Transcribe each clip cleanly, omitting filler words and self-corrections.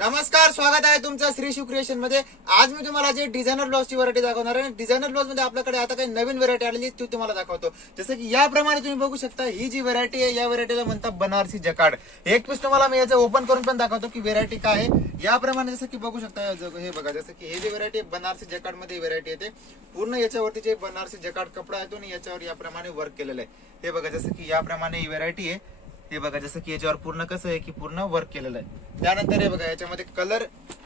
नमस्कार, स्वागत आहे तुमचं श्री शिव क्रिएशन मध्ये. आज मी तुम्हाला जे डिझायनर ब्लाउजची व्हरायटी दाखवणार आहे. डिझायनर ब्लाउज मध्ये आपल्याकडे आता काही नवीन व्हरायटी आलेली ती तुम्हाला दाखवतो. जसं की याप्रमाणे तुम्ही बघू शकता, ही जी व्हरायटी आहे या व्हरायटीला म्हणतात बनारसी जकार्ड. एक पीस तुम्हाला मी याचं ओपन करून पण दाखवतो की व्हरायटी काय आहे. याप्रमाणे जसं की बघू शकता, हे बघा, जसं की हे जी व्हरायटी बनारसी जकार्ड मध्ये व्हरायटी येते. पूर्ण याच्यावरती जे बनारसी जकार्ड कपडा येतो आणि याच्यावर याप्रमाणे वर्क केलेलं आहे. हे बघा, जसं की याप्रमाणे ही व्हरायटी आहे. हे बघा, जसं की याच्यावर पूर्ण कसं आहे की पूर्ण वर्क केलेलं आहे. त्यानंतर हे बघा, याच्यामध्ये कलर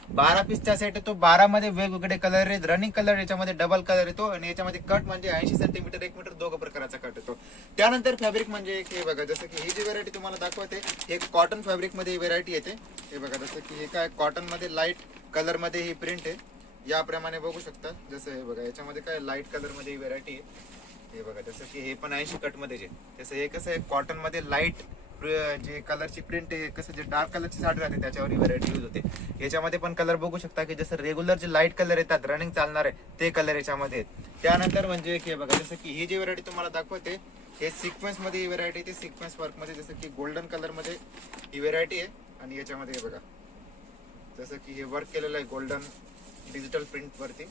12 पीसचा सेट येतो. 12 मध्ये वेगवेगळे कलर आहेत. रनिंग कलर याच्यामध्ये डबल कलर येतो आणि याच्यामध्ये कट म्हणजे 80 सेंटीमीटर 1 मीटर दोघं प्रकारचा कट येतो. त्यानंतर फॅब्रिक म्हणजे हे बघा, जसं की ही जी व्हरायटी तुम्हाला दाखवते हे कॉटन फॅब्रिक मध्ये व्हरायटी येते. हे बघा, जसं की हे काय कॉटन मध्ये लाईट कलर मध्ये ही प्रिंट आहे. याप्रमाणे बघू शकता. जसं हे बघा, याच्यामध्ये काय लाईट कलर मध्ये व्हरायटी आहे. हे बघा, जसं की हे पण 80 कट मध्ये जसं हे कसं आहे कॉटन मध्ये लाईट जे कलरची प्रिंट आहे, कसं जे डार्क कलरची साडी राहते त्याच्यावर ही व्हरायटी यूज होते. याच्यामध्ये पण कलर बघू शकता की जसं रेग्युलर जे लाईट कलर येतात रनिंग चालणार आहे ते कलर याच्यामध्ये आहेत. त्यानंतर म्हणजे हे बघा, जसं की ही जी व्हरायटी तुम्हाला दाखवते हे सिक्वेन्स मध्ये ही व्हरायटी येते. सिक्वेन्स वर्क मध्ये जसं की गोल्डन कलर मध्ये ही व्हरायटी आहे आणि याच्यामध्ये हे बघा, जसं की हे वर्क केलेलं आहे गोल्डन डिजिटल प्रिंट वरती.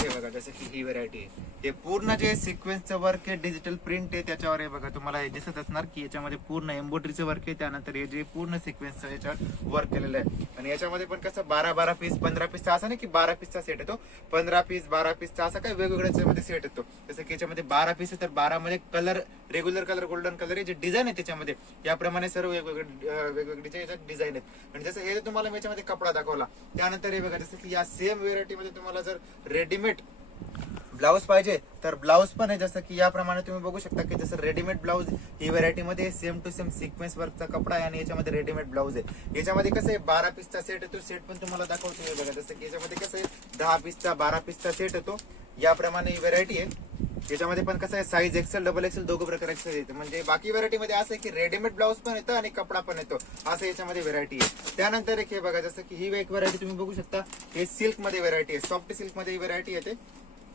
हे बघा, जसं की ही व्हरायटी आहे. हे पूर्ण जे सिक्वेन्सचं वर्क आहे, डिजिटल प्रिंट आहे त्याच्यावर. हे बघा, तुम्हाला हे दिसत असणार की याच्यामध्ये पूर्ण एम्ब्रॉयडरीचं वर्क आहे. त्यानंतर हे जे पूर्ण सिक्वेन्सचं याच्यावर वर्क केलेलं आहे. आणि याच्यामध्ये पण कसं 12 पीस 15 पीसचा असं नाही की 12 पीसचा सेट येतो. 15 पीस 12 पीसचा असा काही वेगवेगळ्या सेट येतो. जसं की याच्यामध्ये 12 पीस आहे तर 12 मध्ये colour regular colour golden colour आहे. जे डिझाईन आहे त्याच्यामध्ये याप्रमाणे सर्व वेगवेगळे याच्यात डिझाईन आहेत. आणि जसं हे तुम्हाला मी याच्यामध्ये कपडा दाखवला. त्यानंतर हे बघा, जसं की या सेम व्हेरायटीमध्ये तुम्हाला जर रेडीमेड ब्लाउज पाहिजे तर ब्लाउज पण आहे. जसं की याप्रमाणे तुम्ही बघू शकता की जसं रेडीमेड ब्लाउज ही व्हरायटी मध्ये सेम टू सेम सिक्वेन्स वर्कचा कपडा आहे आणि याच्यामध्ये रेडीमेड ब्लाउज आहे. याच्यामध्ये कसं आहे 12 पीसचा सेट येतो. सेट पण तुम्हाला दाखवतो. हे बघा, जसं की याच्यामध्ये कसं आहे 10 पीसचा 12 पीसचा सेट येतो. याप्रमाणे ही व्हरायटी आहे. याच्यामध्ये पण कसं आहे साईज एक्सेल डबल एक्सेल दोघं प्रकारचे येते. म्हणजे बाकी व्हरायटी मध्ये असं आहे की रेडीमेड ब्लाउज पण येतं आणि कपडा पण येतो, असं याच्यामध्ये व्हरायटी आहे. त्यानंतर एक हे बघा, जसं की ही एक व्हरायटी तुम्ही बघू शकता. हे सिल्क मध्ये व्हरायटी आहे. सॉफ्ट सिल्क मध्ये ही व्हरायटी येते.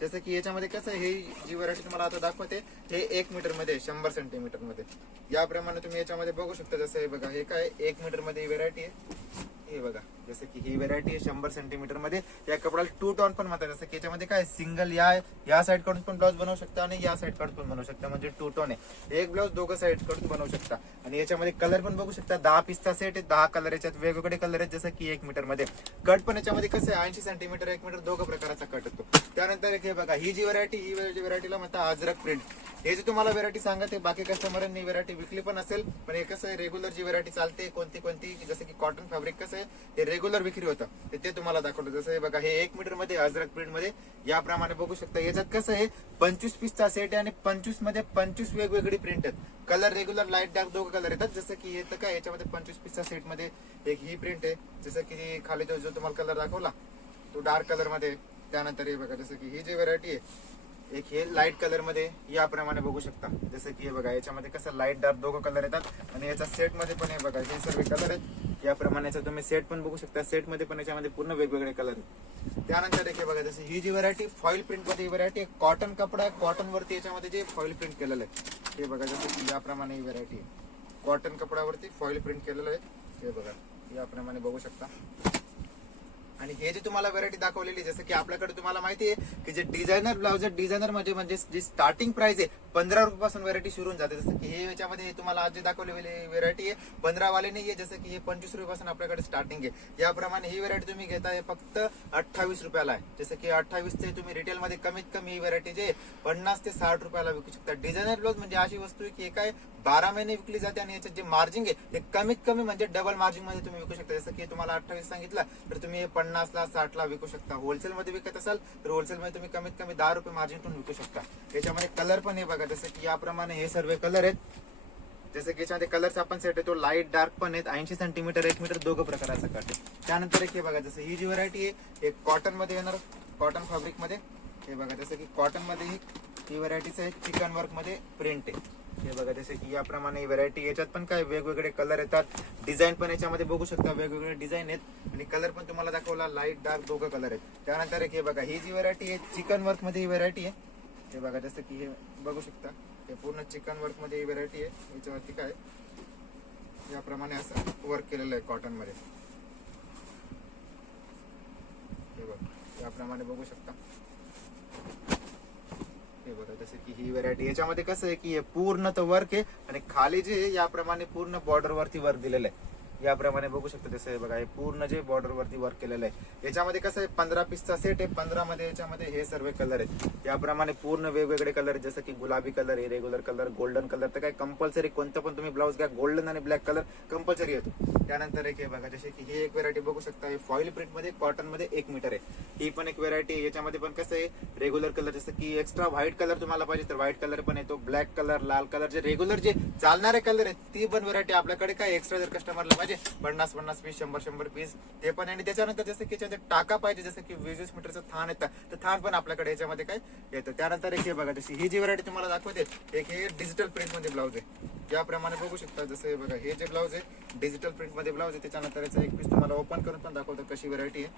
जसं की याच्यामध्ये कसं आहे, ही जी व्हरायटी तुम्हाला आता दाखवते हे 1 मीटर मध्ये 100 सेंटीमीटर मध्ये. याप्रमाणे तुम्ही याच्यामध्ये बघू शकता. जसं हे बघा, हे काय 1 मीटर मध्ये ही व्हरायटी आहे. हे बघा, जसं की ही व्हरायटी आहे 100 सेंटीमीटर मध्ये. या कपड्याला 2 टोन पण म्हणतात. जसं की याच्यामध्ये काय सिंगल या साईड कडून पण ब्लाउज बनवू शकता आणि या साईड कडून पण बनवू शकता. म्हणजे 2 टोन आहे. एक ब्लाउज दोघं साईड कडून बनवू शकता. आणि याच्यामध्ये कलर पण बघू शकता. 10 पीसचा सेट आहे. 10 कलर याच्यात वेगवेगळे कलर आहेत. जसं की 1 मीटर मध्ये कट पण याच्यामध्ये कसं आहे 80 सेंटीमीटर 1 मीटर दोघं प्रकारचा कट येतो. त्यानंतर एक हे बघा, ही जी व्हरायटीला म्हणतात अजरक प्रिंट. हे जे तुम्हाला व्हरायटी सांगते, बाकी कस्टमरांनी व्हरायटी विकली पण असेल, पण हे कसं आहे रेग्युलर जी व्हरायटी चालते कोणती जसं की कॉटन फॅब्रिक कसं आहे हे रेग्युलर विक्री होतं ते तुम्हाला दाखवलं. जसं हे बघा, हे 1 मीटर मध्ये अजरक प्रिंट मध्ये याप्रमाणे बघू शकता. याच्यात कसं आहे 25 पीसचा सेट आहे आणि 25 मध्ये 25 वेगवेगळी प्रिंट आहेत. कलर रेग्युलर लाईट डार्क दोघं कलर येतात. जसं की येतं काय याच्यामध्ये 25 पीसचा सेट मध्ये एक ही प्रिंट आहे. जसं की खाली जो तुम्हाला कलर दाखवला तो डार्क कलर मध्ये. त्यानंतर हे बघा, जसं की ही जी व्हरायटी आहे एक हे लाईट कलर मध्ये याप्रमाणे बघू शकता. जसं की हे बघा, याच्यामध्ये कसं लाईट डार्क दोघं कलर येतात आणि याचा सेट मध्ये पण हे बघा हे सर्व कलर आहेत. याप्रमाणे तुम्ही सेट पण बघू शकता. सेट मध्ये पण याच्यामध्ये पूर्ण वेगवेगळे कलर आहेत. त्यानंतर एक हे बघा, जसं ही जी व्हरायटी फॉईल प्रिंट मध्ये व्हरायटी आहे. कॉटन कपडा आहे. कॉटन वरती याच्यामध्ये जे फॉईल प्रिंट केलेलं आहे हे बघा, जसं की याप्रमाणे ही व्हरायटी आहे. कॉटन कपड्यावरती फॉईल प्रिंट केलेलं आहे. हे बघा, याप्रमाणे बघू शकता. आणि हे जे तुम्हाला व्हरायटी दाखवलेली, जसं की आपल्याकडे तुम्हाला माहिती आहे की जे डिझायनर ब्लाउज डिझायनर म्हणजे जी स्टार्टिंग प्राइस आहे 15 रुपयापासून व्हरायटी सुरू होऊन जाते. जसं की हे याच्यामध्ये तुम्हाला आज जे दाखवलेली व्हरायटी आहे 15 वाले नाही आहे. जसं की हे 25 रुपयापासून आपल्याकडे स्टार्टिंग आहे. याप्रमाणे ही व्हरायटी तुम्ही घेताय फक्त 28 रुपयाला आहे. जसं की 28 ते तुम्ही रिटेल मध्ये कमीत कमी ही व्हरायटी जे 50 ते 60 रुपयाला विकू शकता. डिझायनर ब्लाउज म्हणजे अशी वस्तू आहे की काय 12 महिने विकली जाते आणि याच्यात जे मार्जिन आहे ते कमीत कमी म्हणजे डबल मार्जिन मध्ये तुम्ही विकू शकता. जसं की तुम्हाला 28 सांगितलं तर तुम्ही 50 ला 60 ला विकू शकता. होलसेल मध्ये विकत असाल तर होलसेल मध्ये तुम्ही कमीत कमी 10 रुपये मार्जिन ठेवून विकू शकता. याच्यामध्ये कलर पण हे बघा, जसं की याप्रमाणे हे सर्व कलर आहेत. जसं की याच्यामध्ये कलरचा आपण सेट येतो. लाईट डार्क पण आहेत. 80 सेंटीमीटर 1 मीटर दोघं प्रकारचा कट आहे. त्यानंतर एक हे बघा, जसं ही जी व्हरायटी आहे एक कॉटन मध्ये येणार. कॉटन फॅब्रिक मध्ये हे बघा, जसं की कॉटन मध्ये ही व्हरायटीच आहे. चिकन वर्क मध्ये प्रिंट आहे. हे बघा, जसं की याप्रमाणे ही व्हरायटी. याच्यात पण काय वेगवेगळे कलर येतात. डिझाईन पण याच्यामध्ये बघू शकता वेगवेगळे डिझाईन आहेत आणि कलर पण तुम्हाला दाखवला लाईट डार्क दोघं कलर आहेत. त्यानंतर एक हे बघा, ही जी व्हरायटी आहे चिकन वर्क मध्ये ही व्हरायटी आहे. हे बघा, जसं की हे बघू शकता हे पूर्ण चिकन वर्क मध्ये ही व्हरायटी आहे. याच्यावरती काय याप्रमाणे असं वर्क केलेलं आहे कॉटन मध्ये. याप्रमाणे बघू शकता. हे बघा जसं की ही व्हरायटी, याच्यामध्ये कसं आहे की हे पूर्ण तर वर्क आहे आणि खाली जे आहे याप्रमाणे पूर्ण बॉर्डर वरती वर्क दिलेलं आहे. याप्रमाणे बघू शकता. जसं हे बघा हे पूर्ण जे बॉर्डर वरती वर्क केलेलं आहे. याच्यामध्ये कसं आहे 15 पीसचा सेट आहे. 15 मध्ये याच्यामध्ये हे सर्व कलर आहेत. याप्रमाणे पूर्ण वेगवेगळे कलर आहेत, जसं की गुलाबी कलर आहे, रेग्युलर कलर, गोल्डन कलर. तर काय कंपल्सरी कोणतं पण तुम्ही ब्लाऊज घ्या, गोल्डन आणि ब्लॅक कलर कंपल्सरी येतो. त्यानंतर एक हे बघा जसे की ही एक व्हरायटी बघू शकता. हे फॉईल प्रिंट मध्ये कॉटन मध्ये 1 मीटर आहे. ही पण एक व्हरायटी आहे. याच्यामध्ये पण कसं आहे रेग्युलर कलर, जसं की एक्स्ट्रा व्हाईट कलर तुम्हाला पाहिजे तर व्हाईट कलर पण येतो, ब्लॅक कलर, लाल कलर, जे रेग्युलर जे चालणारे कलर आहेत ती पण व्हरायटी आपल्याकडे. काय एक्स्ट्रा जर कस्टमरला पाहिजे 50 पीस, 100 पीस ते पण. आणि त्याच्यानंतर जसं की याच्यामध्ये टाका पाहिजे, जसं की 20 मीटरचं थान येतं, तर थान पण आपल्याकडे याच्यामध्ये काय येतं. त्यानंतर एक हे बघा जशी ही जी व्हरायटी तुम्हाला दाखवते, एक हे डिजिटल प्रिंट मध्ये ब्लाऊज आहे. याप्रमाणे बघू शकता. जसं हे बघा हे जे ब्लाऊज आहे डिजिटल प्रिंट मध्ये ब्लाऊज आहे. त्याच्यानंतर याचा एक पीस तुम्हाला ओपन करून पण दाखवतो कशी व्हरायटी आहे.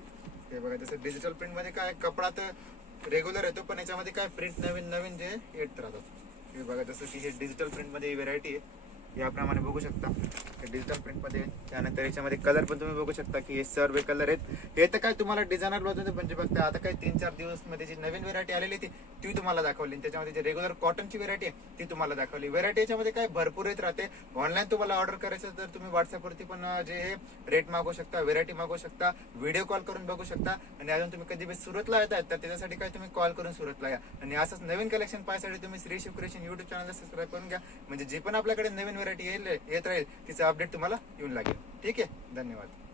हे बघा जसं डिजिटल प्रिंट मध्ये काय कपडा तर रेग्युलर येतो, पण याच्यामध्ये काय प्रिंट नवीन नवीन जे येत राहतात. हे बघा जसं की हे डिजिटल प्रिंट मध्ये ही व्हरायटी आहे. याप्रमाणे बघू शकता डिजिटल प्रिंट मध्ये. त्यानंतर याच्यामध्ये कलर पण तुम्ही बघू शकता की हे सर्व कलर आहेत. हे तर काय तुम्हाला डिझायनर ब्लाऊज म्हणजे बघता आता काय 3-4 दिवस मध्ये जी नवीन व्हरायटी आलेली ती तुम्हाला दाखवली. त्याच्यामध्ये जे रेग्युलर कॉटनची व्हरायटी आहे ती तुम्हाला दाखवली. व्हरायटी याच्यामध्ये काय भरपूर येत राहते. ऑनलाईन तुम्हाला ऑर्डर करायचं तर तुम्ही व्हॉट्सअपवरती पण जे हे रेट मागू शकता, व्हरायटी मागू शकता, व्हिडिओ कॉल करून बघू शकता. आणि अजून तुम्ही कधी सुरतला येतात तर त्याच्यासाठी काय तुम्ही कॉल करून सुरतला या. आणि असंच नवीन कलेक्शन पाहण्यासाठी तुम्ही श्री शिव क्रिएशन युट्यूब चॅनलला सबस्क्राईब करून घ्या. म्हणजे जे पण आपल्याकडे नवीन व्हरायटी येत राहील तिचं अपडेट तुम्हाला येऊन लागेल. ठीक आहे, धन्यवाद.